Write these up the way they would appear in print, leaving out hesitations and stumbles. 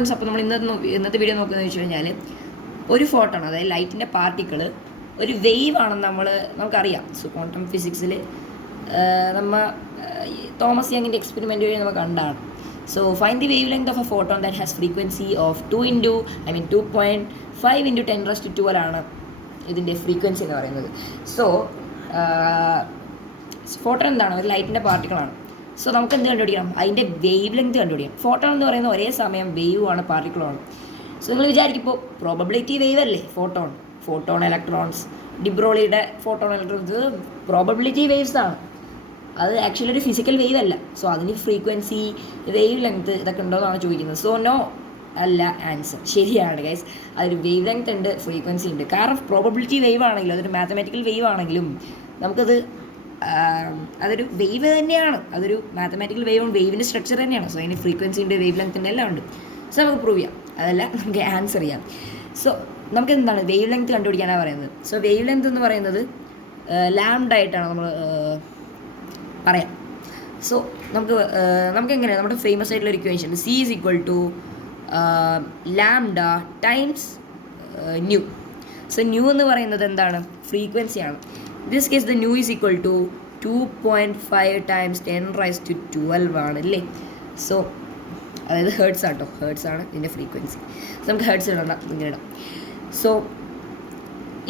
Friends, അപ്പോൾ നമ്മൾ ഇന്നത്തെ വീഡിയോ നോക്കുന്നതെന്ന് വെച്ച് കഴിഞ്ഞാൽ ഒരു ഫോട്ടോൺ, അതായത് ലൈറ്റിൻ്റെ പാർട്ടിക്കിൾ ഒരു വേവ് ആണെന്ന് നമുക്കറിയാം. സോ ക്വാണ്ടം ഫിസിക്സിൽ തോമസ് യങ്ങിൻ്റെ എക്സ്പെരിമെൻ്റ് വഴി നമുക്ക് കണ്ടാണ്. So find the wave length of A photon that has frequency of 2.5 into 10⁻²² ആണ് ഇതിൻ്റെ ഫ്രീക്വൻസി എന്ന് പറയുന്നത്. സോ ഫോട്ടോൺ എന്താണ്? ഒരു ലൈറ്റിൻ്റെ പാർട്ടിക്കിളാണ്. സോ നമുക്ക് എന്ത് കണ്ടുപിടിക്കണം? അതിൻ്റെ വേവ് ലെങ്ത് കണ്ടുപിടിക്കണം. ഫോട്ടോൺ എന്ന് പറയുന്നത് ഒരേ സമയം വേവുമാണ് പാർട്ടിക്കിളുമാണ്. സോ നിങ്ങൾ വിചാരിക്കുമ്പോൾ പ്രോബബിലിറ്റി വേവ് അല്ലേ ഫോട്ടോൺ ഇലക്ട്രോൺസ്, ഡിബ്രോളിയുടെ ഫോട്ടോൺ ഇലക്ട്രോൺസ് പ്രോബബിലിറ്റി വേവ്സ് ആണ്. അത് ആക്ച്വലി ഒരു ഫിസിക്കൽ വേവ് അല്ല. സോ അതിന് ഫ്രീക്വൻസി, വേവ് ലെങ്ത് ഇതൊക്കെ ഉണ്ടോ എന്നാണ് ചോദിക്കുന്നത്. സോ നോ അല്ല ആൻസർ. ശരിയാണ് ഗൈസ്, അതൊരു വേവ് ലെങ്ത് ഉണ്ട്, ഫ്രീക്വൻസി ഉണ്ട്. കാരണം പ്രോബബിലിറ്റി വേവ് ആണെങ്കിലും അതൊരു മാത്തമാറ്റിക്കൽ വേവ് ആണെങ്കിലും അതൊരു വേവ് തന്നെയാണ്. അതൊരു മാത്തമാറ്റിക്കൽ വേവും വേവിൻ്റെ സ്ട്രക്ചർ തന്നെയാണ്. സോ അതിന് ഫ്രീക്വൻസി ഉണ്ട്, വേവ് ലെങ്ത് ഉണ്ട്, എല്ലാം ഉണ്ട്. സോ നമുക്ക് പ്രൂവ് ചെയ്യാം, അതല്ല നമുക്ക് ആൻസർ ചെയ്യാം. സോ നമുക്ക് എന്താണ് വേവ് ലെങ്ത് കണ്ടുപിടിക്കാനാണ് പറയുന്നത്. സോ വേവ് ലെങ്ത് എന്ന് പറയുന്നത് ലാംഡ ആയിട്ടാണ് നമ്മൾ പറയാം. സോ നമുക്ക് എങ്ങനെയാണ് നമ്മുടെ ഫേമസ് ആയിട്ടുള്ള ഒരു equation C = lambda times nu. So nu എന്ന് പറയുന്നത് എന്താണ്? ഫ്രീക്വൻസിയാണ്. This case the nu is equal to 2.5 × 10⁻12 ആണ് അല്ലേ. സോ അതായത് ഹേർട്സ് ആട്ടോ, ഹേർട്സ് ആണ് ഇതിൻ്റെ ഫ്രീക്വൻസി. സോ നമുക്ക് ഹേർട്സ് ഇടണം, ഇങ്ങനെ ഇടാം. സോ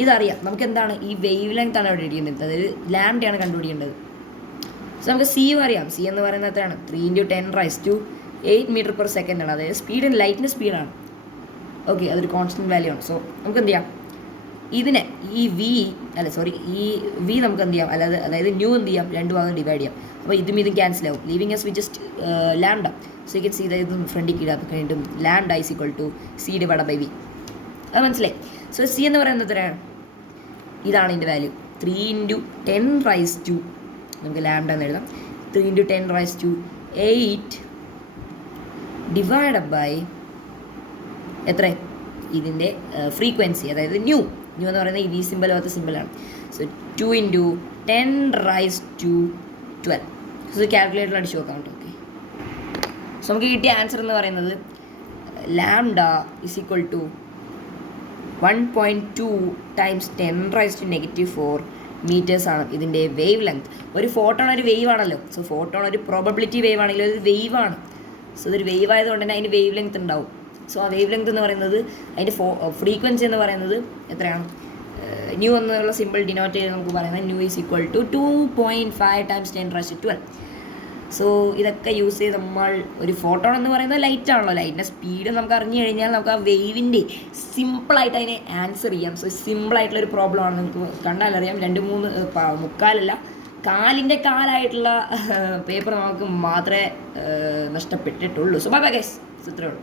ഇതറിയാം നമുക്ക് എന്താണ് ഈ വേവ് ലെങ്ത് ആണ് അവിടെ ഇരിക്കുന്നത്, അതായത് ലാംഡയാണ് കണ്ടുപിടിക്കേണ്ടത്. സോ നമുക്ക് സിയും അറിയാം. സി എന്ന് പറയുന്നത് എത്രയാണ്? 3 × 10⁻8 m/s ആണ്. അതായത് സ്പീഡ്, ലൈറ്റിൻ്റെ സ്പീഡാണ്. ഓക്കെ, അതൊരു കോൺസ്റ്റൻറ്റ് വാല്യൂ ആണ്. സോ നമുക്ക് എന്ത് ചെയ്യാം? ഇതിനെ ഈ വി നമുക്ക് എന്ത് ചെയ്യാം? അതായത് ന്യൂ എന്ത് ചെയ്യാം? 2 ഭാഗം ഡിവൈഡ് ചെയ്യാം. അപ്പോൾ ഇതും ക്യാൻസൽ ആവും, leaving us with just lambda. So you can see ഇതും ഫ്രണ്ടിൽ കീഴാക്കി കഴിഞ്ഞിട്ടും lambda is equal to C/V. അത് മനസ്സിലായി. സോ സി എന്ന് പറയുന്നത് എത്രയാണ്? ഇതാണ് ഇതിൻ്റെ വാല്യൂ. 3 × 10⁻, നമുക്ക് ലാംഡ എന്ന് എഴുതാം. 3 × 10⁻8 ഡിവൈഡ് ബൈ എത്ര? ഇതിൻ്റെ ഫ്രീക്വൻസി, അതായത് ന്യൂ എന്ന് പറയുന്നത് ഈ വി സിമ്പിൾ പോലത്തെ സിമ്പിളാണ്. സോ 2 × 10⁻12. സോ കാൽക്കുലേറ്ററിൽ അടിച്ച് നോക്കാം കേട്ടോ. ഓക്കെ, സോ നമുക്ക് കിട്ടിയ ആൻസർ എന്ന് പറയുന്നത് lambda is equal to 1.2 × 10⁻⁻4 metres ആണ് ഇതിൻ്റെ വേവ് ലെങ്ത്. ഒരു ഫോട്ടോൺ ഒരു വേവ് ആണല്ലോ. സോ ഫോട്ടോൺ ഒരു പ്രോബബിലിറ്റി വേവ് ആണെങ്കിലും ഒരു വേവ് ആണ്. സോ ഇതൊരു വേവ് ആയതുകൊണ്ട് തന്നെ അതിന് വേവ് ലെങ്ത് ഉണ്ടാവും. സോ ആ വേവ് ലെങ്ത് എന്ന് പറയുന്നത് അതിൻ്റെ ഫ്രീക്വൻസി എന്ന് പറയുന്നത് എത്രയാണ്? ന്യൂ എന്നുള്ള സിമ്പിൾ ഡിനോട്ട് ചെയ്ത് നമുക്ക് പറയുന്നത് nu is equal to 2.5 × 10⁻12. So ഇതൊക്കെ യൂസ് ചെയ്ത് നമ്മൾ ഒരു ഫോട്ടോൺ എന്ന് പറയുന്നത് ലൈറ്റ് ആണല്ലോ, ലൈറ്റിൻ്റെ സ്പീഡ് നമുക്ക് അറിഞ്ഞു കഴിഞ്ഞാൽ നമുക്ക് ആ വേവിൻ്റെ സിമ്പിളായിട്ട് അതിനെ ആൻസർ ചെയ്യാം. സോ സിമ്പിളായിട്ടുള്ളൊരു പ്രോബ്ലമാണ്. നമുക്ക് കണ്ടാലറിയാം 2-3 കാലിൻ്റെ കാലായിട്ടുള്ള പേപ്പർ നമുക്ക് മാത്രമേ നഷ്ടപ്പെട്ടിട്ടുള്ളൂ. സോ ബൈ ബൈ ഗൈസ്, ഇത്രയേ ഉള്ളൂ.